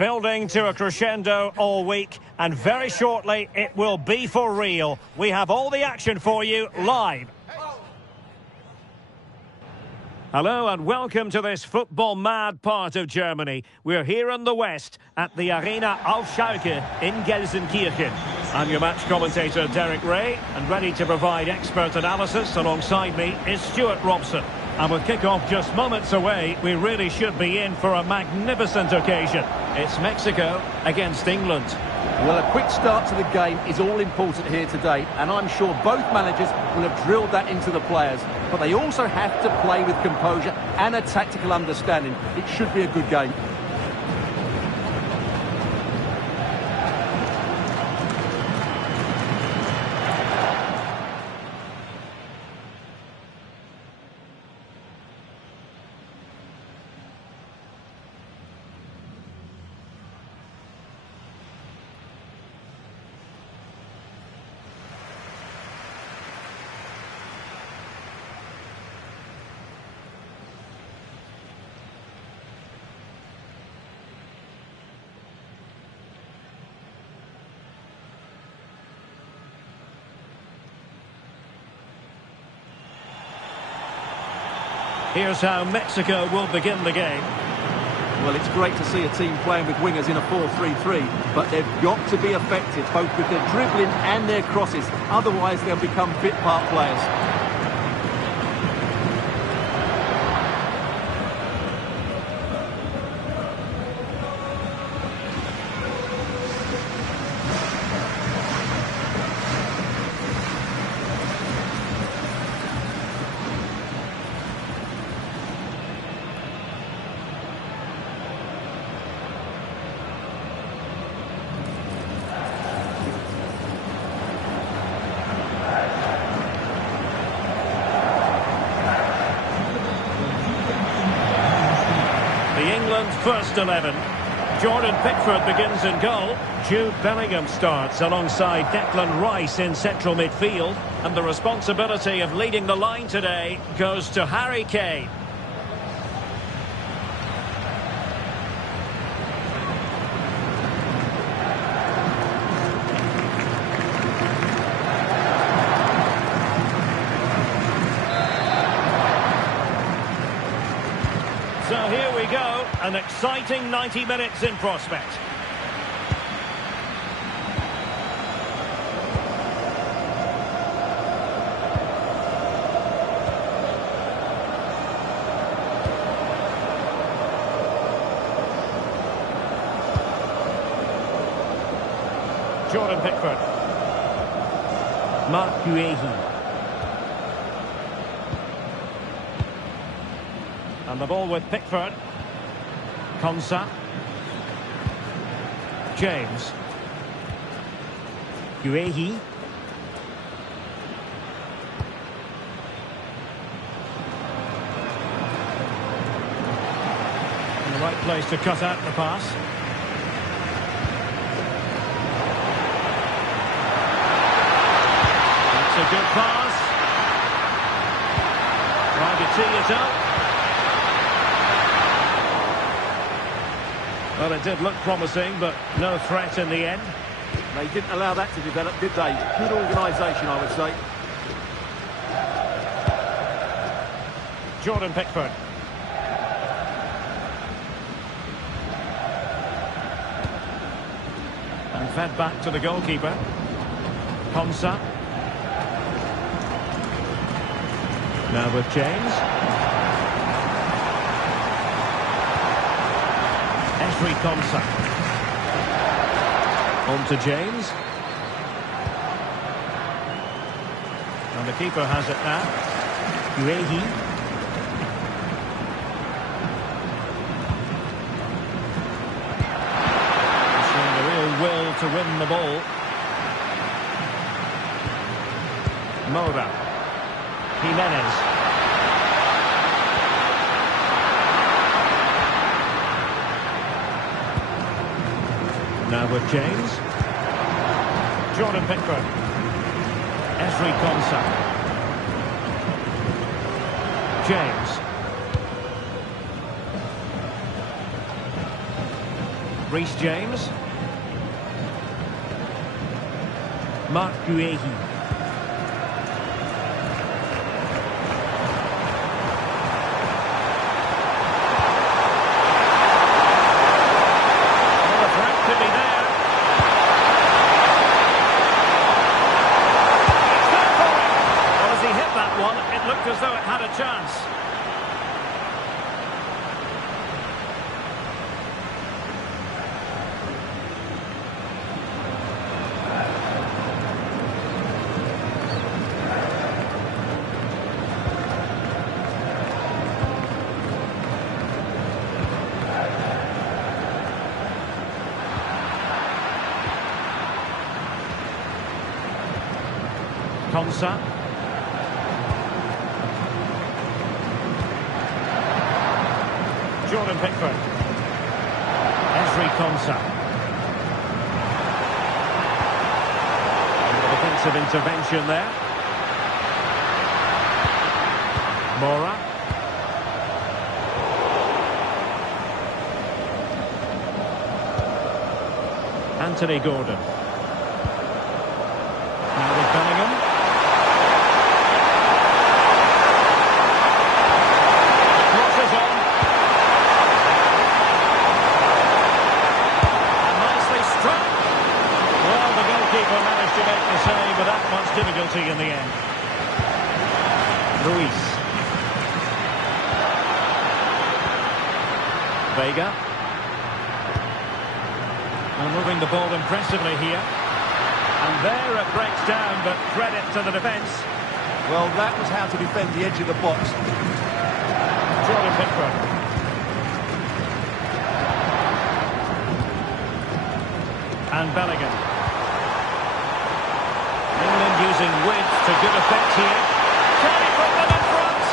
Building to a crescendo all week, and very shortly it will be for real. We have all the action for you live. Hello and welcome to this football-mad part of Germany. We're here in the west at the Arena auf Schalke in Gelsenkirchen. I'm your match commentator Derek Ray, and ready to provide expert analysis alongside me is Stuart Robson. And with kick-off just moments away, we really should be in for a magnificent occasion. It's Mexico against England. Well, a quick start to the game is all important here today, and I'm sure both managers will have drilled that into the players. But they also have to play with composure and a tactical understanding. It should be a good game. Here's how Mexico will begin the game. Well, it's great to see a team playing with wingers in a 4-3-3, but they've got to be effective, both with their dribbling and their crosses. Otherwise, they'll become bit-part players. First 11. Jordan Pickford begins in goal. Jude Bellingham starts alongside Declan Rice in central midfield. And the responsibility of leading the line today goes to Harry Kane. So here we go, an exciting 90 minutes in prospect. Jordan Pickford. Marc Guehi. And the ball with Pickford. Konsa. James. Guehi. In the right place to cut out the pass. That's a good pass. Trying to tee it up. Well, it did look promising, but no threat in the end. They didn't allow that to develop, did they? Good organisation, I would say. Jordan Pickford. And fed back to the goalkeeper. Konsa. Now with James. Konsa. On to James. And the keeper has it now. Guehi. Showing a real will to win the ball. Moura. Jimenez. Now with James. Jordan Pickford. Konsa. James. Reece James. Marc Guehi. Well, the threat could be there. It's there for him. Well, as he hit that one, it looked as though it had a chance. Konsa. Jordan Pickford. Ezri Konsa. And the defensive intervention there. Mora. Anthony Gordon. Now with Bellingham. Managed to make the save without much difficulty in the end. Ruiz. Vega. And moving the ball impressively here. And there it breaks down, but credit to the defence. Well, that was how to defend the edge of the box. Jordan Pickford. And Bellingham. Using width to good effect here. Can he put them in front?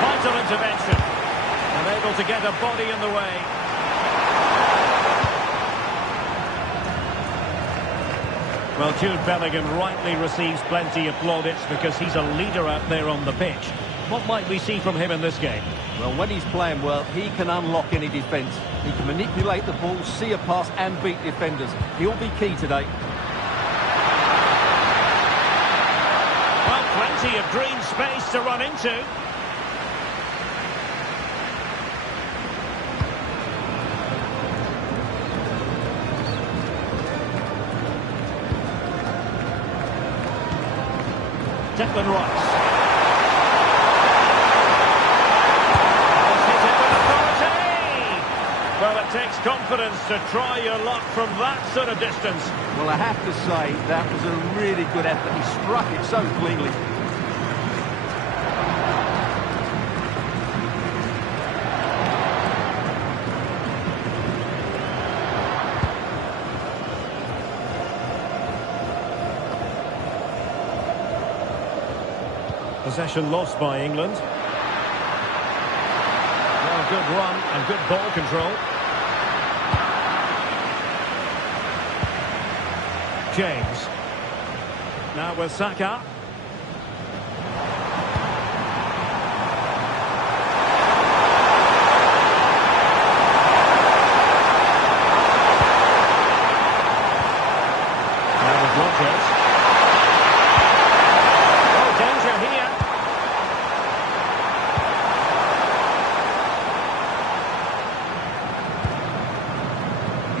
Vital intervention. And able to get a body in the way. Well, Jude Bellingham rightly receives plenty of plaudits because he's a leader out there on the pitch. What might we see from him in this game? Well, when he's playing well, he can unlock any defence. He can manipulate the ball, see a pass and beat defenders. He'll be key today. Plenty of green space to run into. Declan Rice. Hit it with authority. Well, it takes confidence to try your luck from that sort of distance. Well, I have to say, that was a really good effort. He struck it so cleanly. Possession lost by England. Well, good run and good ball control. James. Now with Saka. Now with Rodgers. Oh, danger here.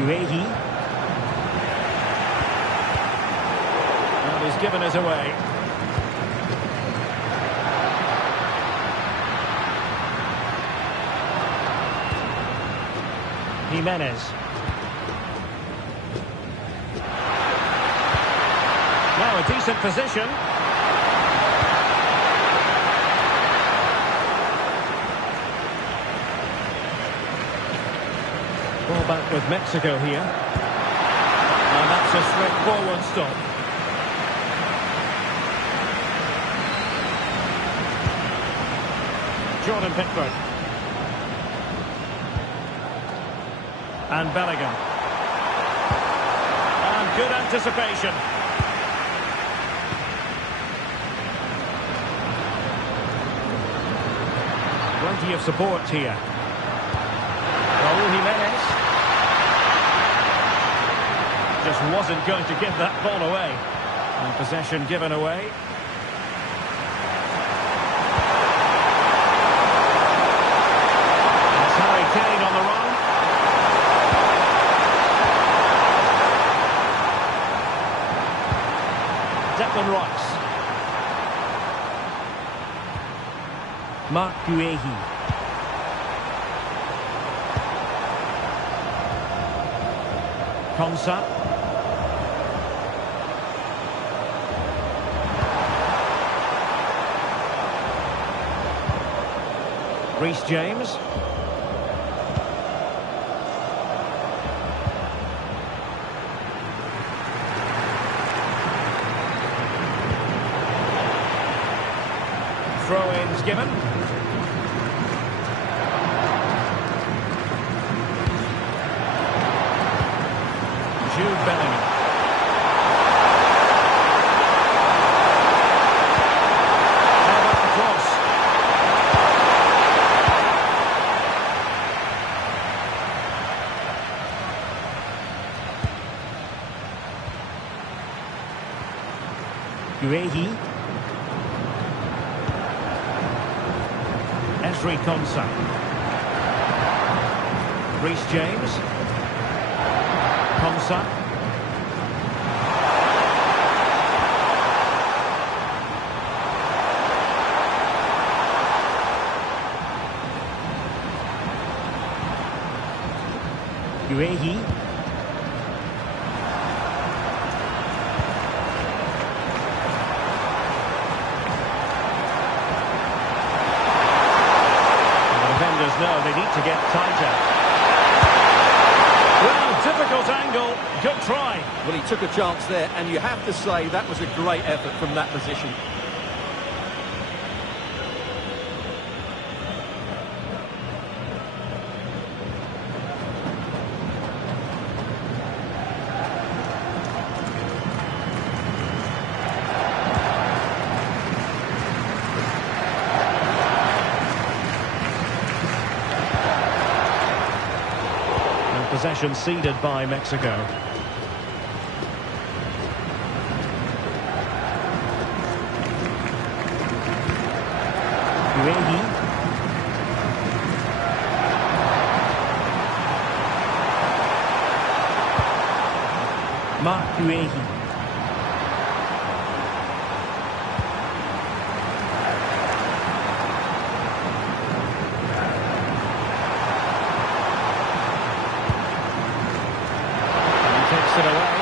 Guehi. And he's given it away. Jimenez. Now a decent position. Ball back with Mexico here. And that's a straightforward stop. Jordan Pickford. And Bellingham. And good anticipation. Plenty of support here. Raúl Jimenez. just wasn't going to give that ball away. And possession given away. That's Harry Kane on the run. Declan Rice. Marc Guehi. Konsa. Reece James. Throw-ins given. Jude Bellingham. How about the cross? Guehi. Ezri Konsa. Reece James. Konsa. Guehi. No, they need to get tighter. Well, difficult angle. Good try. Well, he took a chance there, and you have to say that was a great effort from that position. Possession ceded by Mexico. Guehi. Marc Guehi. Takes it away.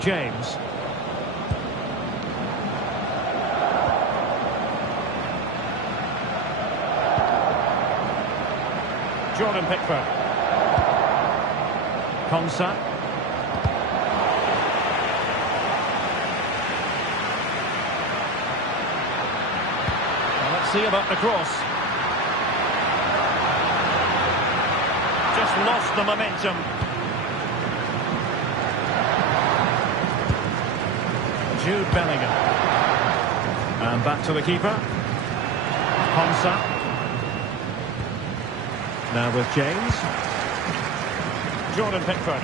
James. Jordan Pickford. Konsa. See about the cross. Just lost the momentum. Jude Bellingham. And back to the keeper. Konsa. Now with James. Jordan Pickford.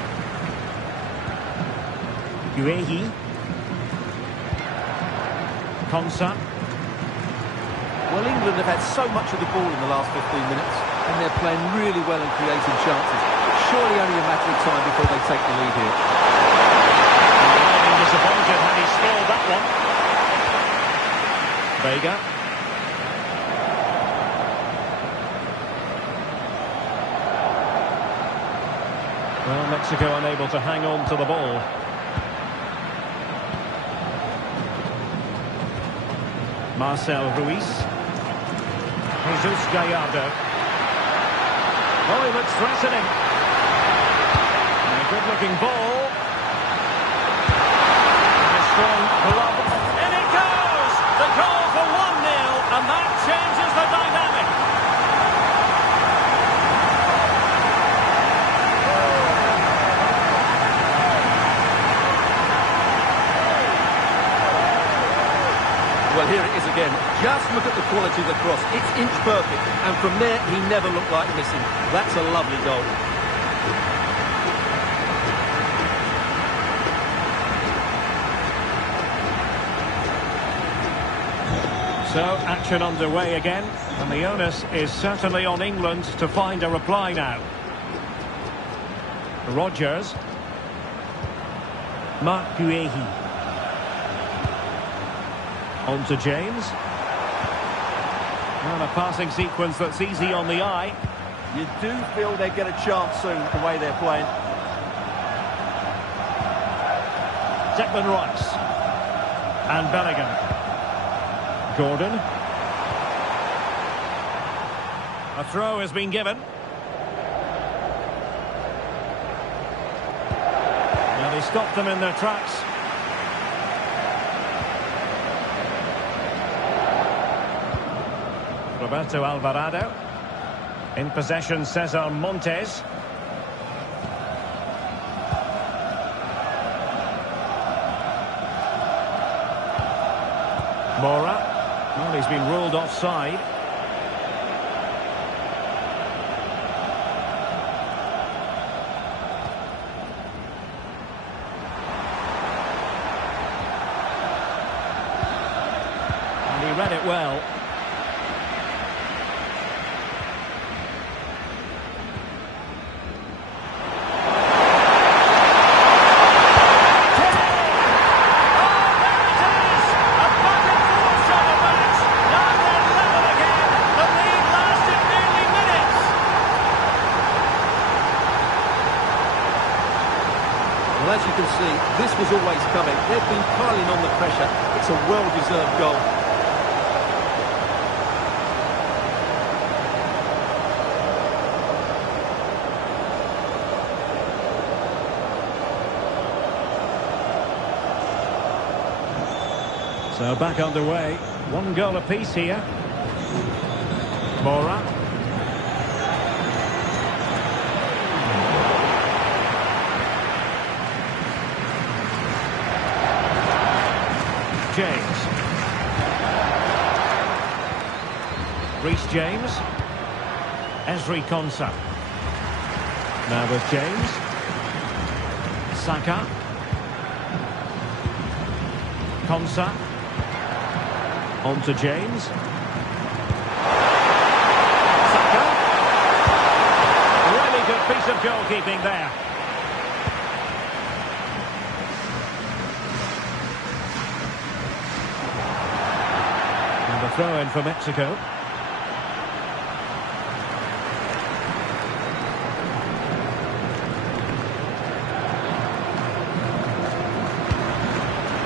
Guehi. Konsa. Well, England have had so much of the ball in the last 15 minutes, and they're playing really well and creating chances. Surely only a matter of time before they take the lead here. I'm disappointed had he scored that one. Vega. Well, Mexico unable to hang on to the ball. Marcel Ruiz. Jesus Gallardo. Oh, he looks threatening. And a good-looking ball. And a strong glove. In it goes! The goal for 1-0, and that changes the dynamic. Well, Well, here it is again. Just look at the quality of the cross. It's inch perfect. And from there, he never looked like missing. That's a lovely goal. So, action underway again, and the onus is certainly on England to find a reply now. Rodgers. Mark Guehi. On to James. And a passing sequence that's easy on the eye. You do feel they get a chance soon, the way they're playing. Declan Rice. And Bellingham. Gordon. A throw has been given. Now they stopped them in their tracks. Roberto Alvarado. In possession, Cesar Montes. Mora. Well, he's been ruled offside. And he read it well. Well, as you can see, this was always coming. They've been piling on the pressure. It's a well-deserved goal. So back underway. One goal apiece here. Mora. James. Reece James. Ezri Konsa. Now with James. Saka. Konsa. On to James. Saka. Really good piece of goalkeeping there. Throw in for Mexico.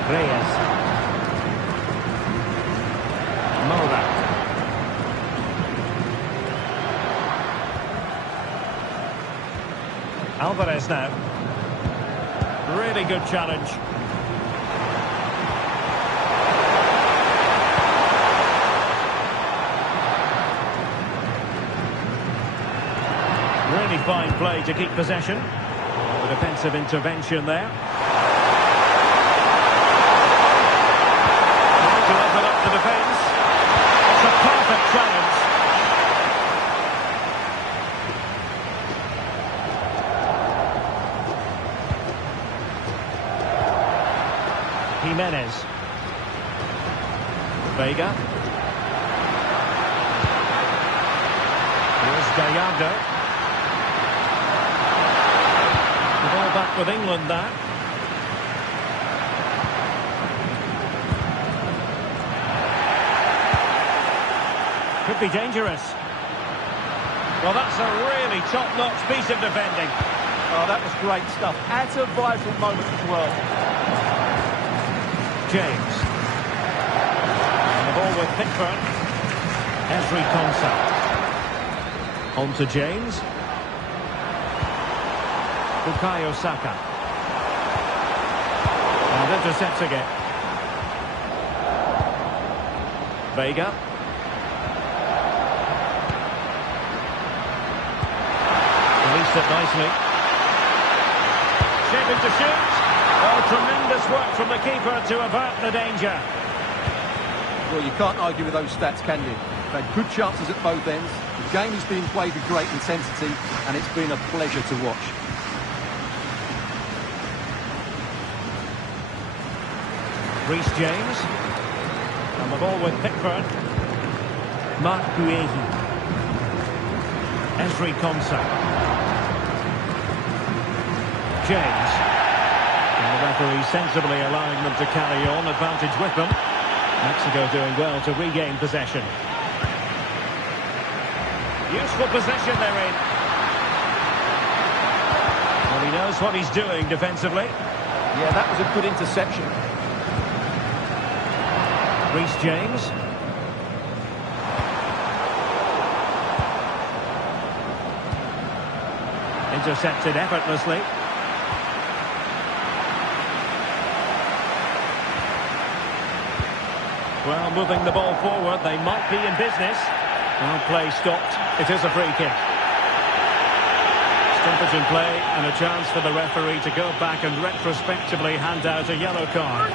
Reyes. Mora. Alvarez now. Really good challenge. Really fine play to keep possession. A defensive intervention there. Trying to open up the defence. It's a perfect challenge. Jimenez. Vega. Here's Gallardo. Ball back with England now. Could be dangerous. Well, that's a really top-notch piece of defending. Oh, that was great stuff. At a vital moment as well. James. And the ball with Pickford. Ezri Konsa. On to James. Bukayo Saka. And intercepts again. Vega. Released it nicely. Shaping to shoot. Oh, tremendous work from the keeper to avert the danger. Well, you can't argue with those stats, can you? They've had good chances at both ends. The game is being played with great intensity, and it's been a pleasure to watch. Reece James. And the ball with Pickford. Marc Guehi. Ezri Konsa. James. And the referee sensibly allowing them to carry on. Advantage with them. Mexico doing well to regain possession. Useful position they're in. Well, he knows what he's doing defensively. Yeah, that was a good interception. Reece James. Intercepted effortlessly. Well, moving the ball forward, they might be in business. Well, play stopped. It is a free kick. Stoppage in play and a chance for the referee to go back and retrospectively hand out a yellow card.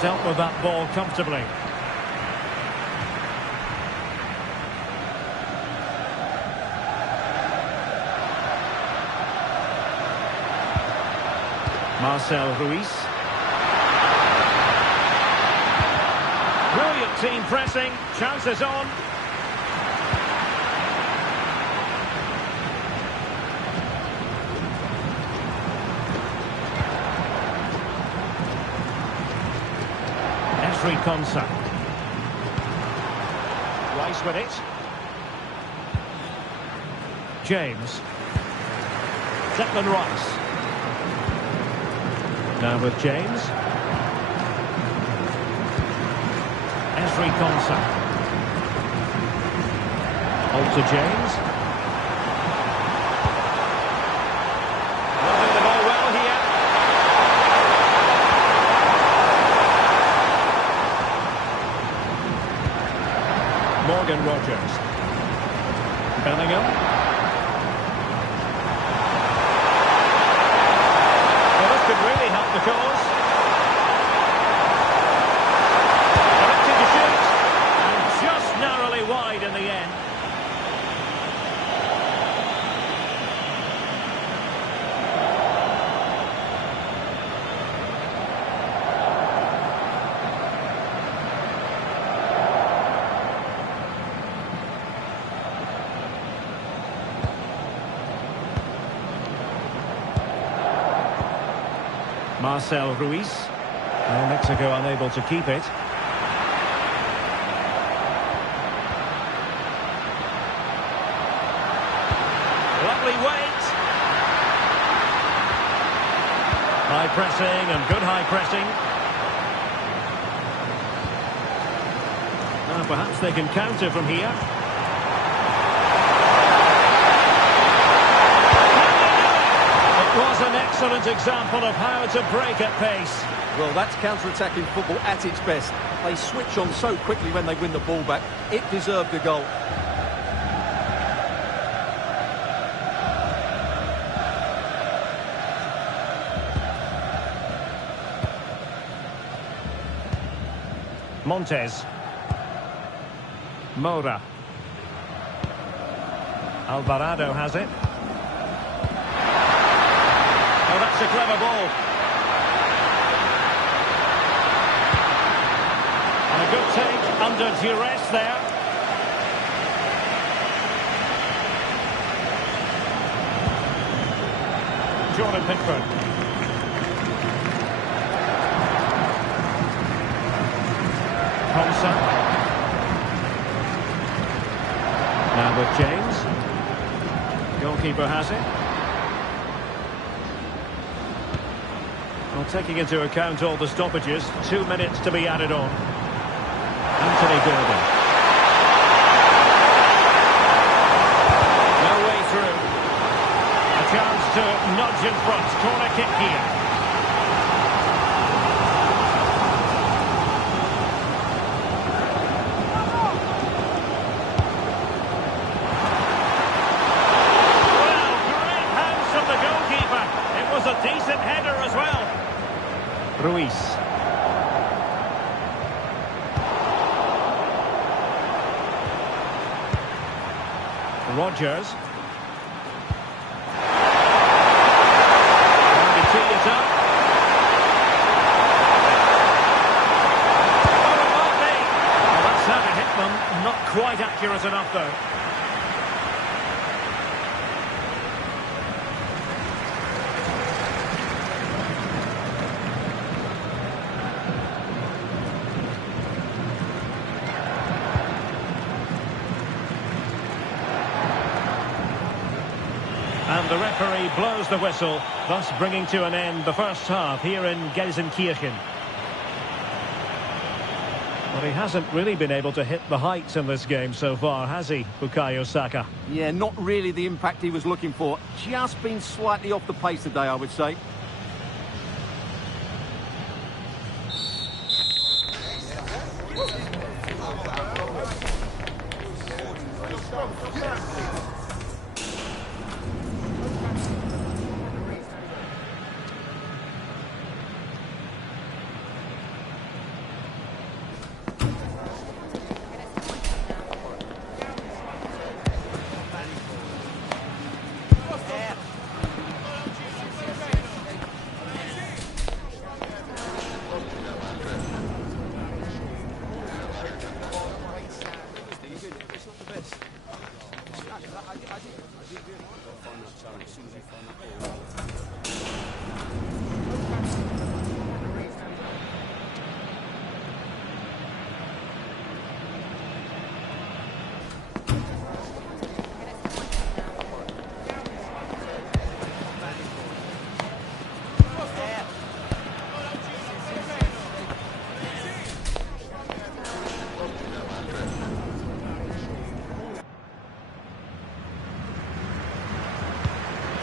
Dealt with that ball comfortably. Marcel Ruiz. Brilliant team pressing. Chances on. Ezri Konsa. Rice with it. James. Declan Rice. Now with James. Ezri Konsa. On to James. Moving the ball well here. Morgan Rogers. Bellingham. Well, this could really help the cause. Directed to shoot. And just narrowly wide in the end. Marcel Ruiz. Well, Mexico unable to keep it. Lovely weight. High pressing and good high pressing. Now perhaps they can counter from here. Was an excellent example of how to break at pace. Well, that's counter-attacking football at its best. They switch on so quickly when they win the ball back. It deserved a goal. Montes. Moura. Alvarado has it. Oh, that's a clever ball. And a good take under duress there. Jordan Pickford. Konsa. Now with James. Goalkeeper has it. Well, taking into account all the stoppages, 2 minutes to be added on. And to Anthony Gordon. No way through. A chance to nudge in front. Corner kick here. Well, great hands from the goalkeeper. It was a decent header as well. Ruiz. Rodgers. Trying to tee it up. Oh, it might be. Well, that's how to hit them. Not quite accurate enough, though. And the referee blows the whistle, thus bringing to an end the first half here in Gelsenkirchen. Well, he hasn't really been able to hit the heights in this game so far, has he, Bukayo Saka? Yeah, not really the impact he was looking for. Just been slightly off the pace today, I would say.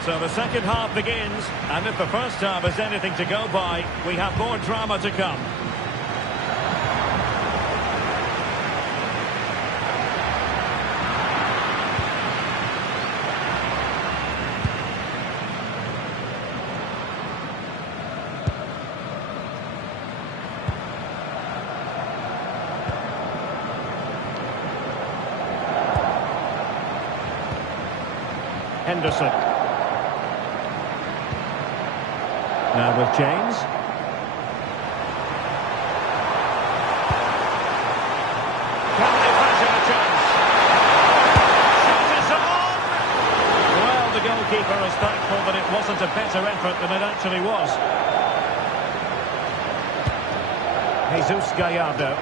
So the second half begins, and if the first half is anything to go by, we have more drama to come. Henderson. Now with James. Can they fashion a chance? Shot is on! Well, the goalkeeper is thankful that it wasn't a better effort than it actually was. Jesus Gallardo.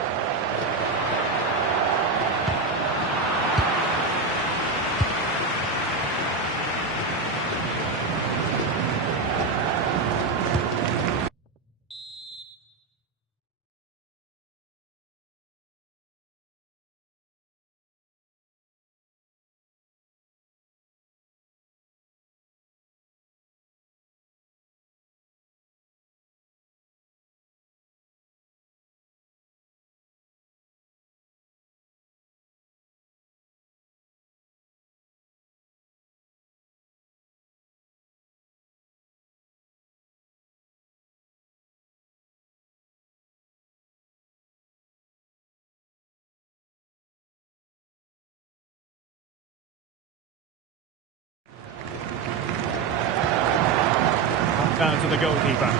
Down to the goalkeeper.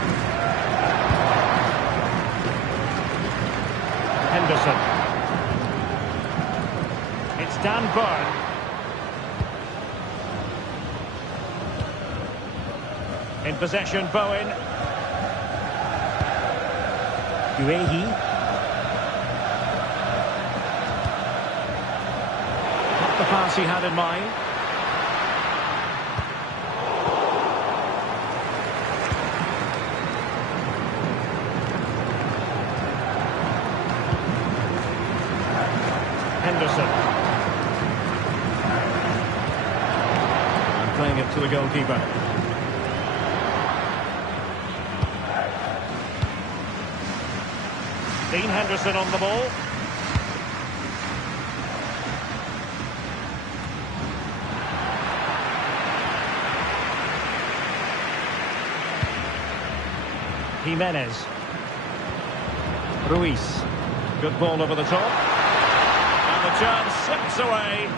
Henderson. It's Dan Burn. In possession, Bowen. Guehi. Not the pass he had in mind. Henderson. And playing it to the goalkeeper. Dean Henderson on the ball. Jimenez. Ruiz. Good ball over the top. And the chance slips away.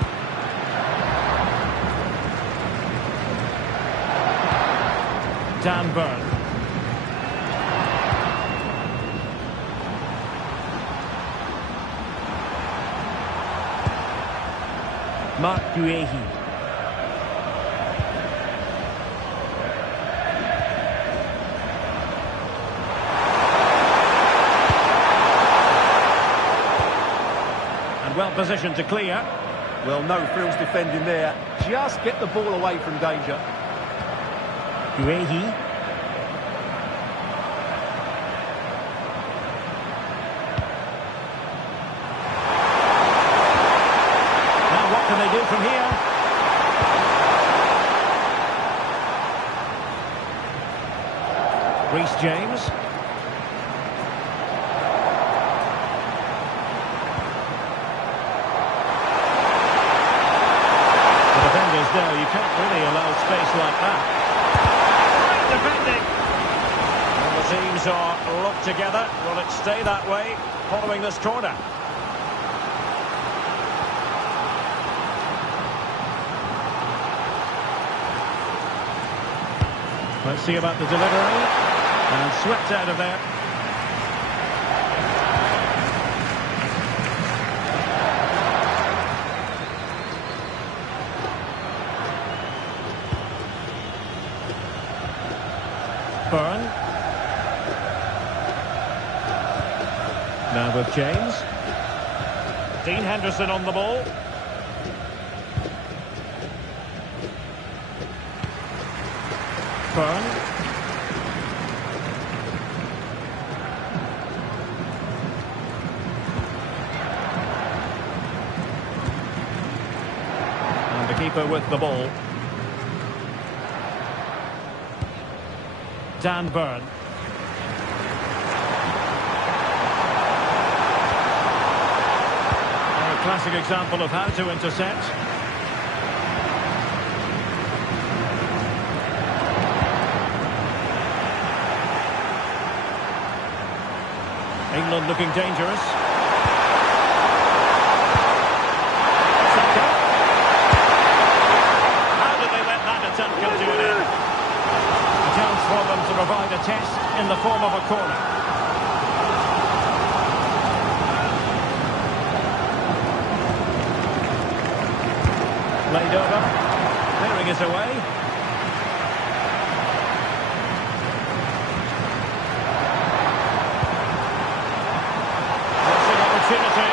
Dan Burn. Mark Guehi. Well positioned to clear. Well, no frills defending there. Just get the ball away from danger. Guehi. Now what can they do from here? Reece James. Now you can't really allow space like that. Great defending. And the teams are locked together. Will it stay that way following this corner? Let's see about the delivery. And swept out of there. Burn. Now with James. Dean Henderson on the ball. Burn. And the keeper with the ball. Dan Burn. A classic example of how to intercept. England looking dangerous. How did they let that attempt come to an end? A chance for them to provide a test in the form of a corner. Played over. Clearing it away. That's an opportunity.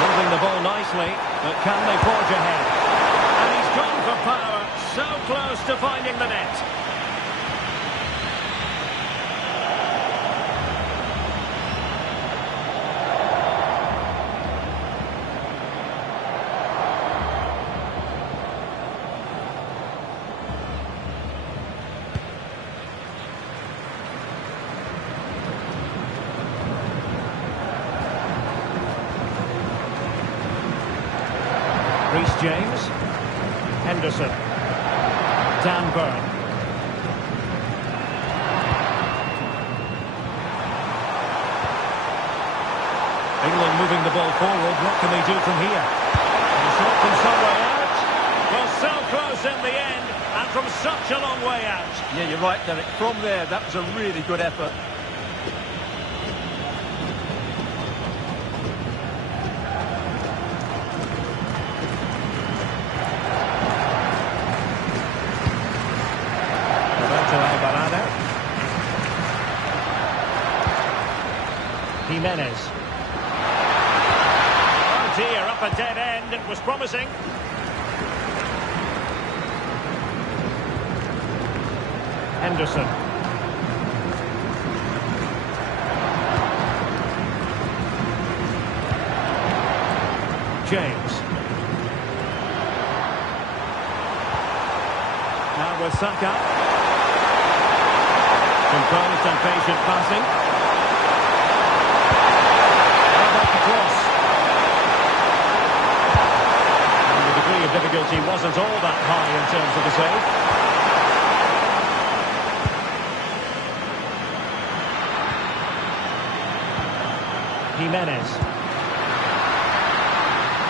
Moving the ball nicely, but can they forge ahead? And he's gone for power. So close to finding the net. Reece James. Henderson. Dan Burn. England moving the ball forward. What can they do from here? And shot from some way out. Well, so close in the end, and from such a long way out. Yeah, you're right, Derek. From there, that was a really good effort. Jimenez. Oh dear, up a dead end. It was promising. Henderson. James. Now with Saka. Composed and patient passing. How about the cross? And the degree of difficulty wasn't all that high in terms of the save. Jimenez.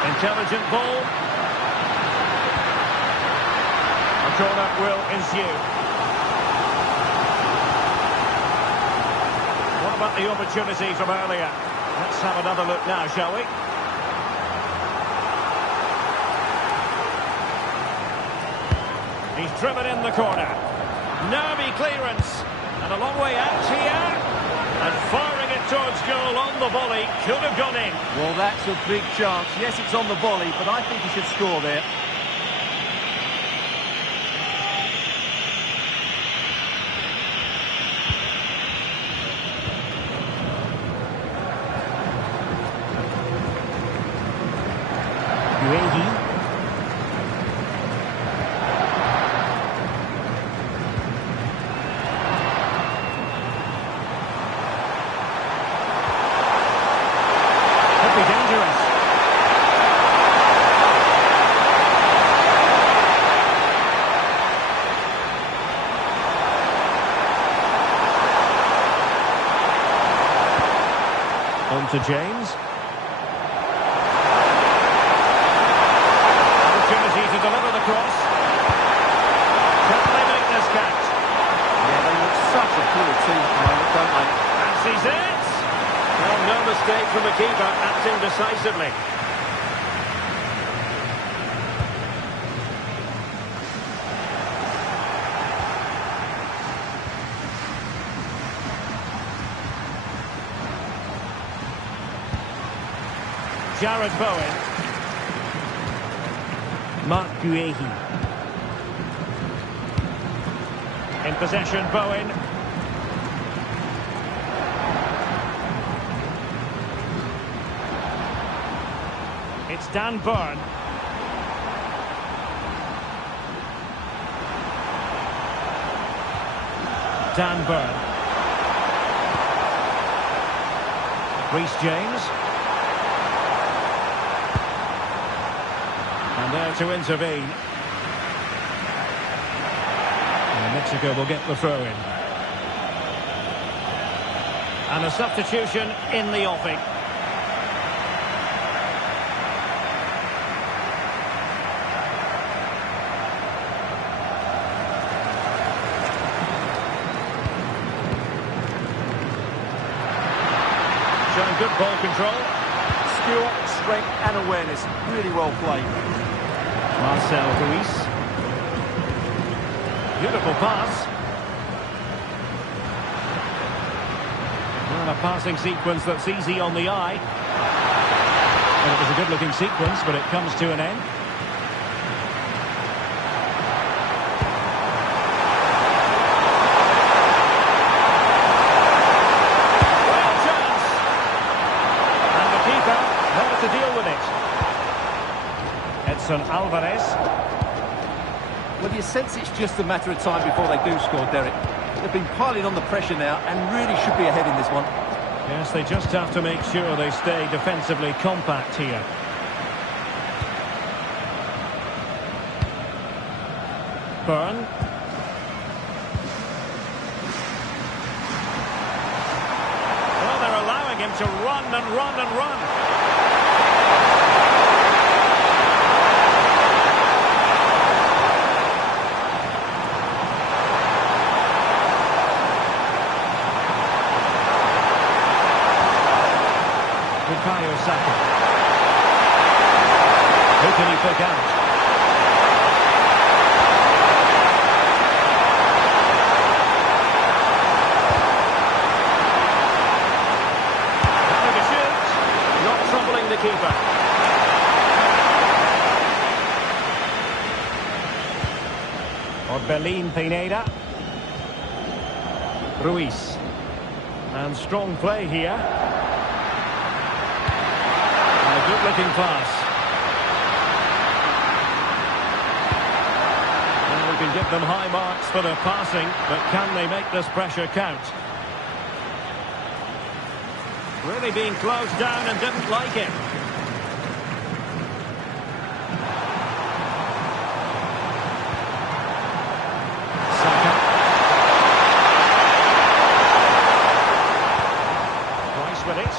Intelligent ball. A corner will ensue. What about the opportunity from earlier? Let's have another look now, shall we? He's driven in the corner. Nervy clearance. And a long way out here. And firing it towards goal on the volley. Could have gone in. Well, that's a big chance. Yes, it's on the volley, but I think he should score there. Could be dangerous. On to James. Opportunity to deliver the cross. Can they make this catch? Yeah, they look such a fluid team at the moment, don't they? Fancies it. Well, no mistake from the keeper, acting decisively. Jared Bowen. Mark Guehi. In possession, Bowen. It's Dan Burn. Dan Burn. Reece James. And there to intervene. And Mexico will get the throw-in. And a substitution in the offing. Showing good ball control. Skill, strength and awareness. Really well played. Marcel Ruiz. Beautiful pass. Well, a passing sequence that's easy on the eye. Well, it was a good-looking sequence, but it comes to an end. Real chance! And the keeper there to deal with it. Edson Alvarez. Well, you sense it's just a matter of time before they do score, Derek. They've been piling on the pressure now and really should be ahead in this one. Yes, they just have to make sure they stay defensively compact here. Burn. Well, they're allowing him to run and run and run. Bukayo Saka. Who can he pick out? Having a shoot. Not troubling the keeper. Orbelín Pineda. Ruiz. And strong play here. Good-looking pass. can give them high marks for their passing, but can they make this pressure count? Really being closed down and didn't like it. Saka. Rice with it.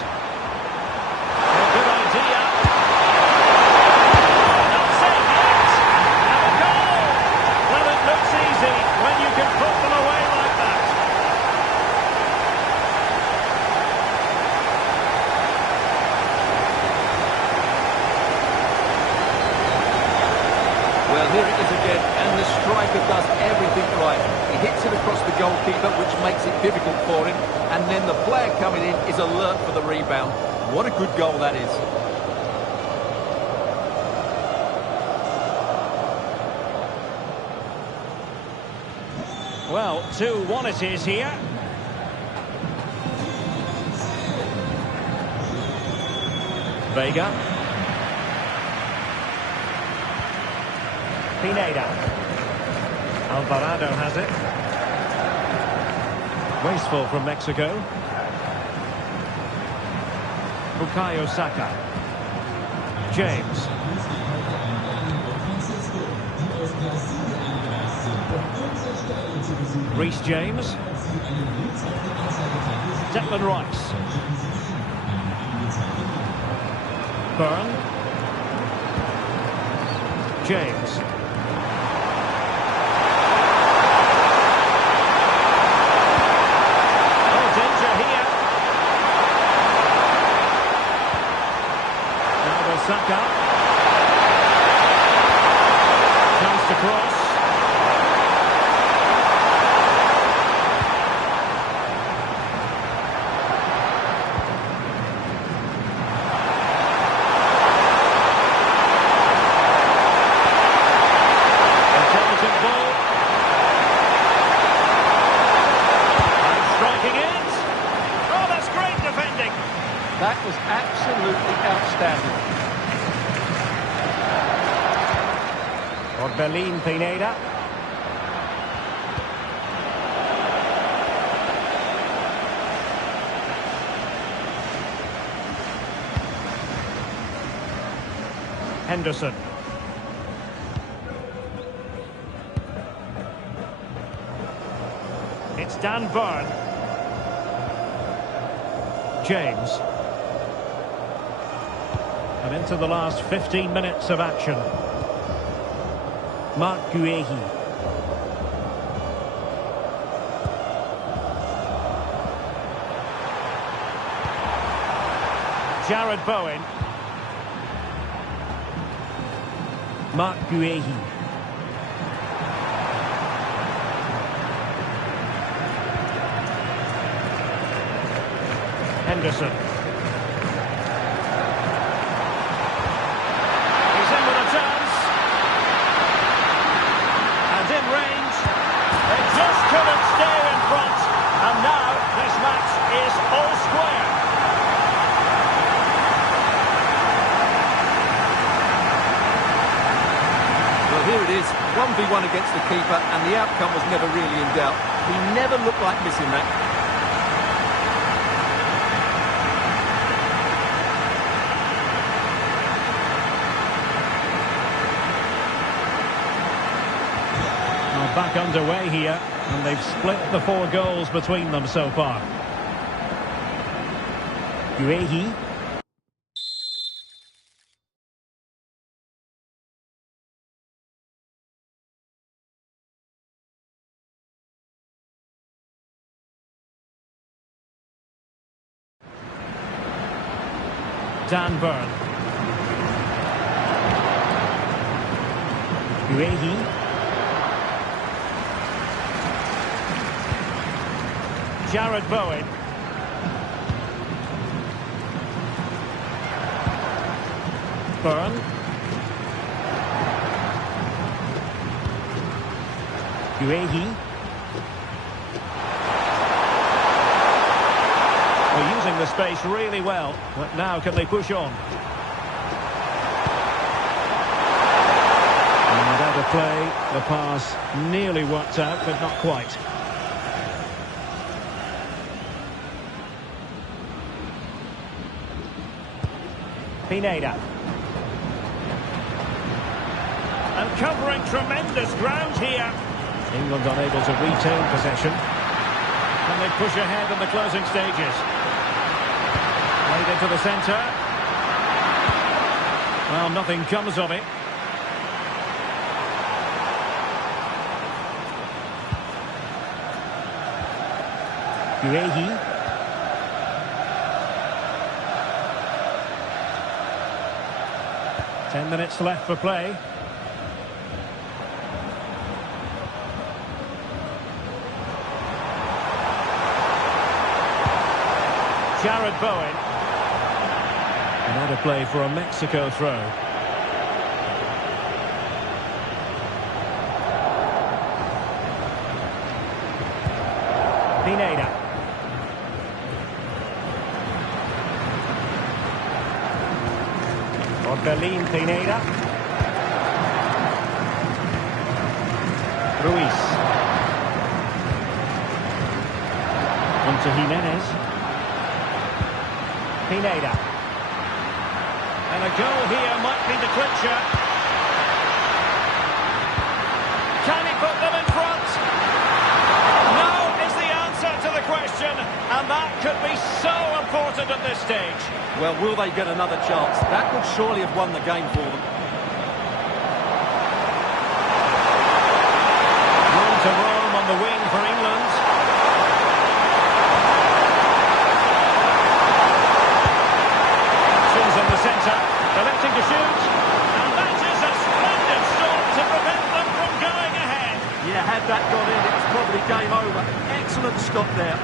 A good idea. Not safe yet. And a goal. Well, it looks easy when you can put them away like that. Well, here it is again, and the striker does everything right. He hits it across the goalkeeper, which makes it difficult for him, and then the player coming in is alert for the rebound. What a good goal that is. Well, 2-1 it is here. Vega. Pineda. Alvarado has it. Wasteful from Mexico. Bukayo Saka. James. Reece James. Declan Rice. Byrne. James. Saka. Chance to cross. Intelligent ball. And striking it. Oh, that's great defending. That was absolutely outstanding. Orbelín Pineda. Henderson. It's Dan Byrne. James. And into the last 15 minutes of action. Mark Guehi. Jared Bowen. Mark Guehi. Henderson. He's in with a chance. And in range. They just couldn't stay in front. And now this match is all square. Well, here it is, 1v1 against the keeper, and the outcome was never really in doubt. He never looked like missing that. Back underway here, and they've split the 4 goals between them so far. Guehi. Dan Byrne. Guehi. Jared Bowen. Byrne. Guehi. They're using the space really well, but now can they push on? And out of of play. The pass nearly worked out, but not quite. Pineda. And covering tremendous ground here. England unable to retain possession. And they push ahead in the closing stages. Played into the centre. Well, nothing comes of it. Guehi. 10 minutes left for play. Jared Bowen. Another play for a Mexico throw. Pineda. Orbelín Pineda. Ruiz. On to Jimenez. Pineda. And a goal here might be the clincher. Can he put them in front? No is the answer to the question, and that could be so important at this stage. Well, will they get another chance? That would surely have won the game for them. Room to roam on the wing for England. Options in the centre, electing to shoot, and that is a splendid stop to prevent them from going ahead. Yeah, had that gone in, it was probably game over. Excellent stop there.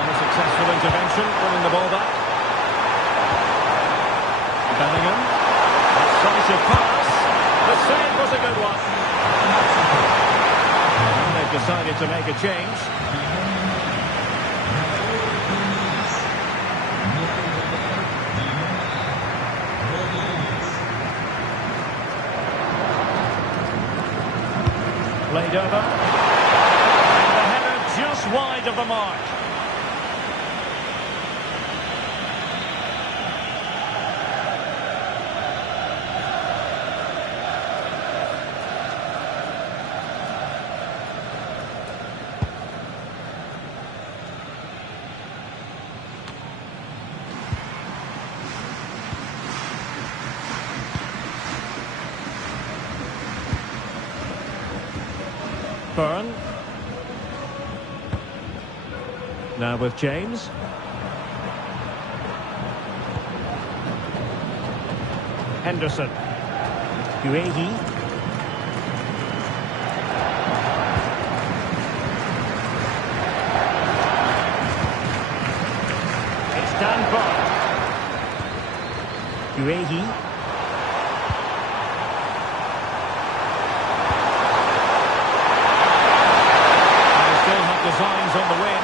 Not a successful intervention, winning the ball back. Bellingham. Decisive pass. The save was a good one. And they've decided to make a change. Played over. And the header just wide of the mark. Byrne. Now with James. Henderson. Guehi. It's Dan Byrne. Guehi. Designs on the win.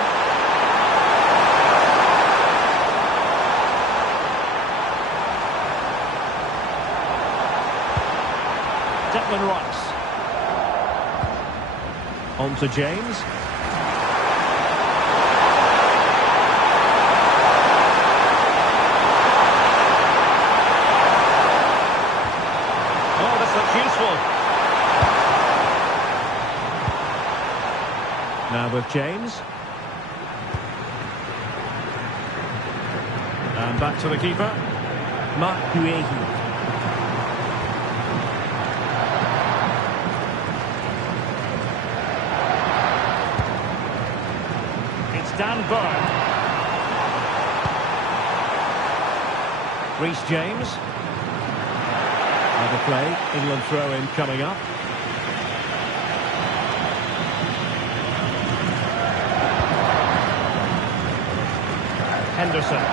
Declan Rice. On to James. Oh, this looks useful. Now with James. And back to the keeper. Marc Guehi. It's Dan Byrne. Reece James. Another play. England throw-in coming up. Henderson.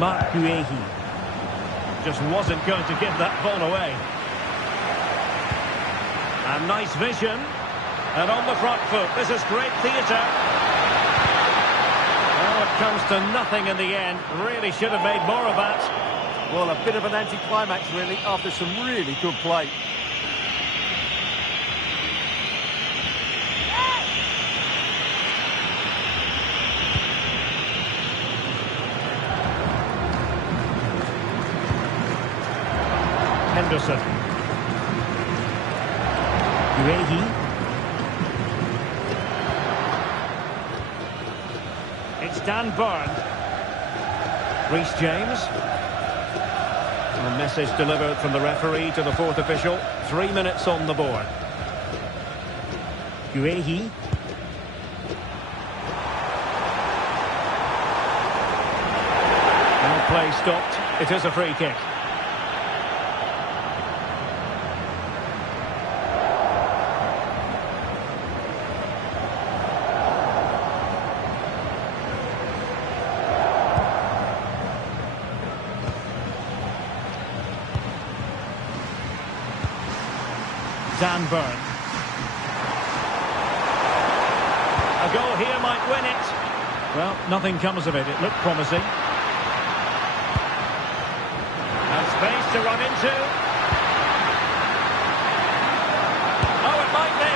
Marc Guehi just wasn't going to give that ball away. And nice vision. And on the front foot, this is great theatre. Comes to nothing in the end. Really should have made more of that. Well, a bit of an anticlimax, really, after some really good play. Henderson. Uehi. It's Dan Burn. Reece James. A message delivered from the referee to the fourth official. 3 minutes on the board. Uehi. Now play stopped. It is a free kick. Dan Burn. A goal here might win it. Well, nothing comes of it. It looked promising. Has space to run into. Oh, it might be.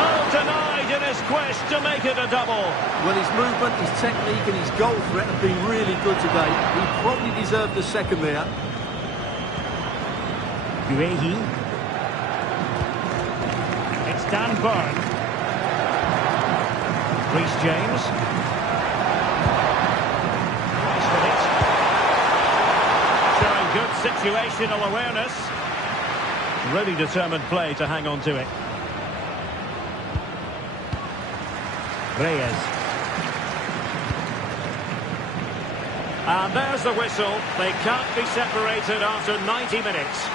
Oh, denied in his quest to make it a double. Well, his movement, his technique and his goal threat have been really good today. He probably deserved the second there. Uehi. Dan Burn. Reece James. Nice with it. Showing good situational awareness. Really determined play to hang on to it. Reyes. And there's the whistle. They can't be separated after 90 minutes.